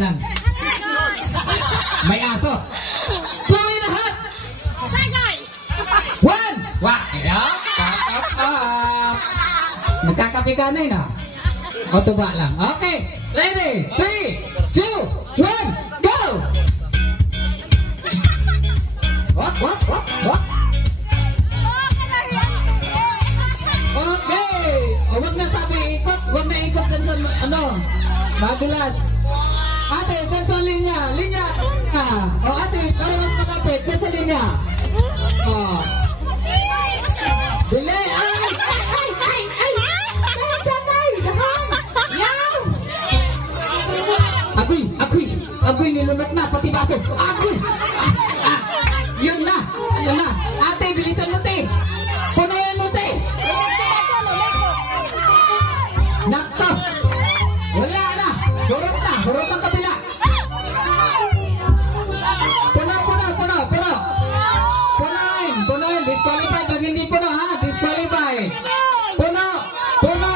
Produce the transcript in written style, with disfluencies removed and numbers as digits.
lang. May aso. 2 and a half. 1. Wah, ayan. Nagkakape ka na yun, ah. O tuba lang. Okay. Ready? 3, 2, 1, go! Wap, wap, wap, wap. Okay. O, wag na sabi ikot. Wag na ikot dyan sa, ano, madulas. Ate, dyan sa linya. Linya. O, ate, para mas makapit. Dyan sa linya. O. Bili. Ay! Agoy, nilunok na, pati baso. Agoy! Yun na. Ate, bilisan mo, te. Punayan mo, te. Nakto. Wala na. Hurot ang kabila. Puno. Punain. Disqualified pag hindi puno, ha? Disqualified. Puno. Puno.